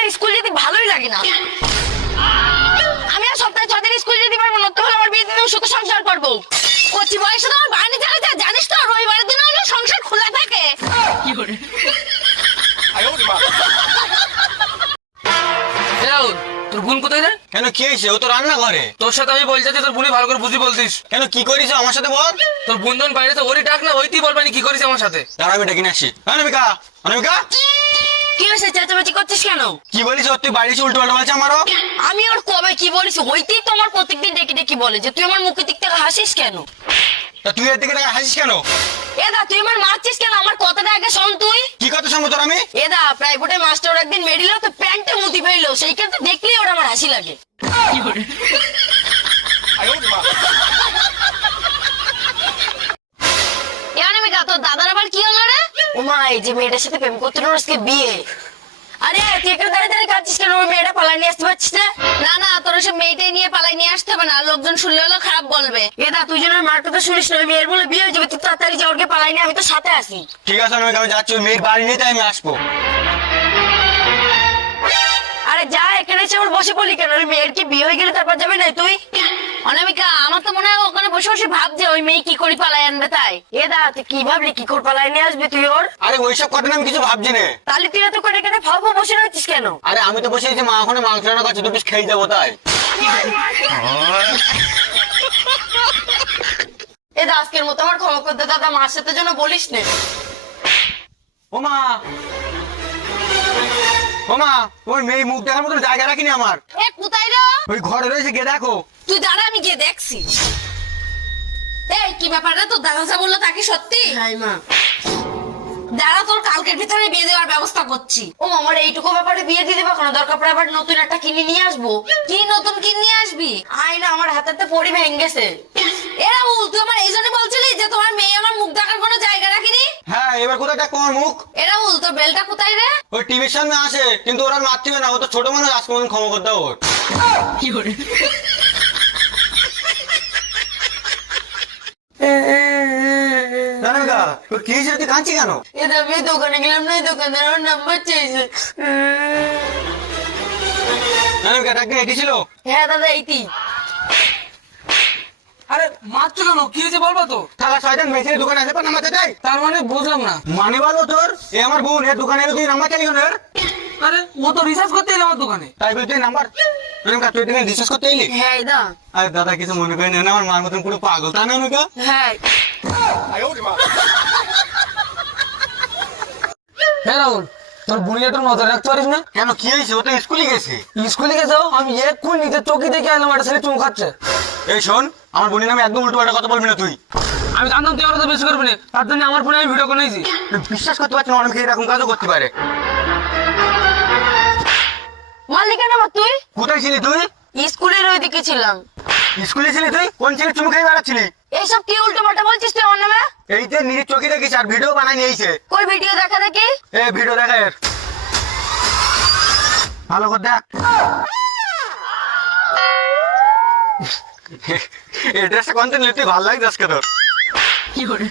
আর school যেতে ভালোই লাগে না। আমি আর সপ্তাহে 6 দিন স্কুল যেতে পারবো না, তাহলে আমার বিয়ে দিনে শুধু সংসার করবো। কচি বয়সে তো আমার বাড়ি থেকে যা জানিস তো, রবিবারের দিন হলো সংসার খোলা থাকে। কি করে তোর বোন কোথায় রে? কেন কি হয়েছে? ও তো রান্না করে। তোর সাথে আমি বলছি তোর বোনে ভালো করে বুঝি বলতিস। কেন কি করিস আমার সাথে বল? তোর বোন দন বাইরে তো ওরই ডাক না, ওইতেই বলবানি কি করিস আমার সাথে। দাঁড়া আমি ডেকে নিয়ে আসি। অনামিকা, অনামিকা কি হয়েছে? চেঁচামেচি করছিস কেন? কি বলিস? ওর তুই বাড়ি এসে উল্টো পাল্টা বলছে আমারও। আমি ওর কবে কি বলিস? ওইতেই তো আমার প্রত্যেকদিন ডেকে ডেকে বলে যে তুই আমার মুখের দিক থেকে হাসিস কেন। তা তুই এর দিকে হাসিস কেন? এদা তুই আমার মারছিস কেন? আমার কথাটা আগে শোন তুই। কি কথা শুনবো তোর আমি? এদা প্রাইভেটে মাস্টার একদিন মেরিল তো প্যান্টে মুতি ফেললো, সেইখানে দেখলেই ওর আমার হাসি লাগে। তোর দাদার আবার কি হলো রে? ওমা এই যে মেয়েটার সাথে প্রেম করতে আজকে বিয়ে। আরে তুই এখানে দাঁড়িয়ে দাঁড়িয়ে কাঁদছিস কেন? ওই মেয়েটা পালাই নিয়ে আসতে পারছিস না? না না, তোর সব মেয়েটাই নিয়ে পালাই নিয়ে আসতে হবে না, লোকজন শুনলে হলো খারাপ বলবে। এদা তুই যেন মার কথা শুনিস না, ওই মেয়ের বলে বিয়ে হয়ে যাবে, তুই তাড়াতাড়ি যা, ওকে পালাই নিয়ে আমি তো সাথে আসি। ঠিক আছে অনামিকা, আমি যাচ্ছি। ওই মেয়ের বাড়ি নিতে আমি আসবো। আরে যা, এখানে এসে আবার বসে পড়লি কেন? ওই মেয়ের কি বিয়ে হয়ে গেলে তারপর যাবে না তুই? অনামিকা আমার তো মনে হয় ওখানে বসে বসে ভাবছে ওই মেয়ে কি করে পালাই আনবে, তাই। এ দা তুই কি ভাবলি কি করে পালাই নিয়ে আসবে তুই ওর? আরে ওইসব কথা আমি কিছু ভাবছি না। তাহলে তুই এত করে এখানে ফাও বসে রয়েছিস কেন? আরে আমি তো বসে আছি, মা ওখানে মাংস রান্না করছে, 2 পিস খেয়ে যাবো তাই। এ দা আজকের মতো আমার ক্ষমা করতে, দাদা মার সাথে জন্য বলিস নে। ও মা, ও মা, ওই মেয়ে মুখ দেখার মতো জায়গা রাখিনি আমার। এ কোথায় রে? ওই ঘরে রয়েছে, গিয়ে দেখো। তুই দাঁড়া, আমি গিয়ে দেখছি। এই কি ব্যাপার রে? তোর দাদা যা বললো তা কি সত্যি? হ্যাঁ মা। দাঁড়া, তোর কালকের ভিতরে বিয়ে দেওয়ার ব্যবস্থা করছি। ও আমার এইটুকু ব্যাপারে বিয়ে দিয়ে দেবে কোনো দরকার পড়ে আবার নতুন একটা কিনে নিয়ে আসবো। কি নতুন কিনে নিয়ে আসবি? আয় না, আমার হাতেতে পড়ি ভেঙে গেছে। এরা বল, তুই আমার এই জন্য বলছিলি যে তোমার মেয়ে আমার মুখ দেখার কোনো জায়গা রাখিনি? হ্যাঁ, এবার কোথায় দেখ তোমার মুখ? এরা বল, তোর বেলটা কোথায় রে? ওই টিভির সামনে আসে, কিন্তু ওরা মারছিবে না, ও তো ছোট মানুষ, আজকে মতন ক্ষমা করতে ওর। কি করে? অনামিকা, ওই কি হয়েছে? তুই কাঁদছিস কেন? এটা আমি দোকানে গেলাম না, দোকানদার আমার নাম্বার চাইছে। অনামিকা ডাক্তার এটি ছিল? হ্যাঁ দাদা এইটি। আরে মারছো কেন? কি হয়েছে বলবো তো? থালা শয়তান মেশিনের দোকানে আসে পর নাম্বার চাই। তার মানে বুঝলাম না। মানে বলবো তোর, এ আমার বোন, এর দোকানে এলো, তুই নাম্বার চাই কেন এর? আরে ও তো রিসার্চ করতে এলো আমার দোকানে। তাই বলছি নাম্বার। অনামিকা তুই এখানে রিসার্চ করতে এলি? হ্যাঁ দা। আরে দাদা কিছু মনে করেন না, আমার মার মতন পুরো পাগল, তা না অনামিকা? হ্যাঁ হ্যাঁ রাহুল, তোর বোনের একটু নজর রাখতে পারিস না? কেন কি হয়েছে? ও তো স্কুলে গেছে। স্কুলে গেছো? আমি এক্ষুনি নিজের চোখে দেখে আনলাম একটা ছেলে চুমু খাচ্ছে। এই শোন, আমার বোনের নামে একদম উল্টো পাল্টা কথা বলবি না তুই। আমি জানতাম তুই আমার বেশি করবি না, তার জন্য আমার ফোনে আমি ভিডিও করে নিয়েছি। বিশ্বাস করতে পারছি না অনামিকা এরকম কাজও করতে পারে। মালিক না তুই? কোথায় ছিলি তুই? স্কুলের ওইদিকে ছিলাম। স্কুলে ছিলি তুই? কোন ছেলে চুমু খেয়ে বেড়াচ্ছিলি? এইসব কি উল্টো পাল্টা বলছিস তুই আমার নামে? এই যে নিজের চোখে দেখিস আর ভিডিও বানাই নিয়েছে। কই ভিডিও দেখা দেখি। এ ভিডিও দেখা এর, ভালো করে দেখ। এই ড্রেসটা কন্টেন্ট নিতে ভালো লাগছে আজকে তোর। কি করে?